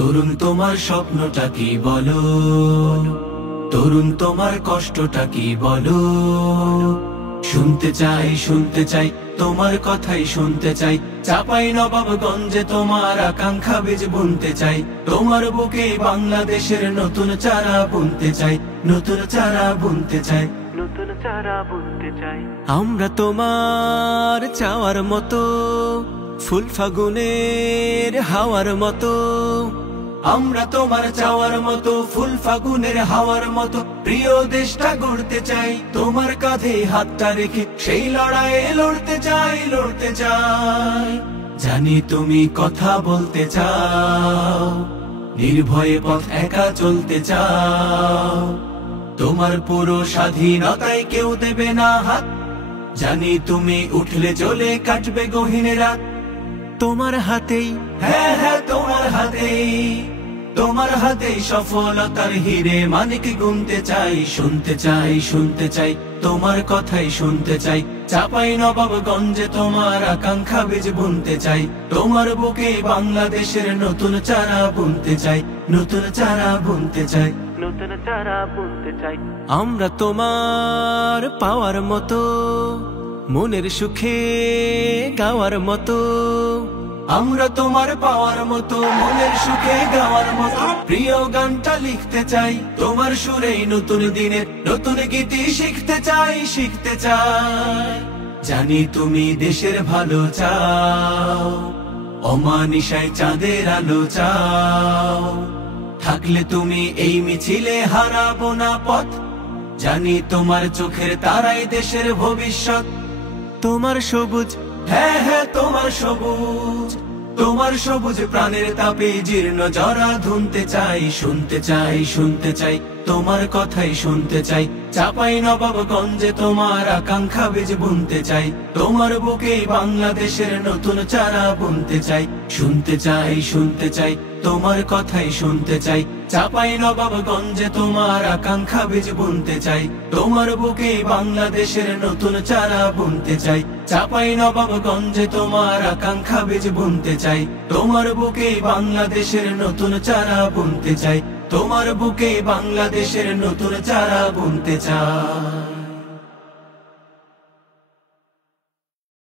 তরুণ তোমার স্বপ্নটা কি বলো, তরুণ তোমার কষ্টটা কি বলো। শুনতে চাই তোমার কথাই শুনতে চাই। চাপাই নবাবগঞ্জে তোমার আকাঙ্ক্ষা বীজ বুনতে চাই। তোমার বুকে বাংলাদেশের নতুন চারা বুনতে চাই, নতুন চারা বুনতে চাই, নতুন চারা বুনতে চাই। আমরা তোমার চাওয়ার মতো, ফুল ফাগুনের হাওয়ার মতো। আমরা তোমার চাওয়ার মতো, ফুল ফাগুনের হাওয়ার মতো। প্রিয় দেশটা গড়তে চাই, তোমার কাঁধে হাতটা রেখে সেই লড়াইয়ে লড়তে চাই, লড়তে চাই। জানি তুমি কথা বলতে চাও, নির্ভয়ে পথ একা চলতে চাও। তোমার পুরো স্বাধীনতায় কেউ দেবে না হাত। জানি তুমি উঠলে চলে কাটবে গহীন রাত। তোমার হাতেই, হ্যাঁ হ্যাঁ তোমার হাতেই, তোমার হাতেই সফলতার হিরে মানিক গুনতে চাই। শুনতে চাই তোমার কথাই শুনতে চাই। চাপাই নবাবগঞ্জে তোমার আকাঙ্ক্ষা বীজ বুনতে চাই। তোমার বুকে বাংলাদেশের নতুন চারা বুনতে চাই, নতুন চারা বুনতে চাই, নতুন চারা বুনতে চাই। আমরা তোমার পাওয়ার মতো, মনের সুখে গাওয়ার মতো। আমরা তোমার পাওয়ার মতো, মনের সুখে গাওয়ার মতো। প্রিয় গানটা লিখতে চাই, তোমার সুরেই নতুন দিনের নতুন গীতি শিখতে চাই, শিখতে চাই। জানি তুমি দেশের ভালো চাও, অমানিসায় চাঁদের আলো চাও। থাকলে তুমি এই মিছিলে হারাবো না পথ। জানি তোমার চোখের তারাই দেশের ভবিষ্যৎ। তোমার সবুজ, হ্যাঁ হ্যাঁ তোমার সবুজ, তোমার সবুজ প্রাণের তাপে জীর্ণ জরা ধুনতে চাই। শুনতে চাই তোমার কথাই শুনতে চাই। চাপাই নবাবগঞ্জে তোমার আকাঙ্ক্ষা বীজ বুনতে চাই। তোমার বুকে বাংলাদেশের নতুন চারা বুনতে চাই। শুনতে চাই তোমার কথাই শুনতে চাই। চাপাই নবাবগঞ্জে তোমার আকাঙ্ক্ষা বীজ বুনতে চাই। তোমার বুকে বাংলাদেশের নতুন চারা বুনতে চাই। চাপাই নবাবগঞ্জে তোমার আকাঙ্ক্ষা বীজ বুনতে চাই। তোমার বুকে বাংলাদেশের নতুন চারা বুনতে চাই। তোমার বুকে বাংলাদেশের নতুন চারা বুনতে চাই।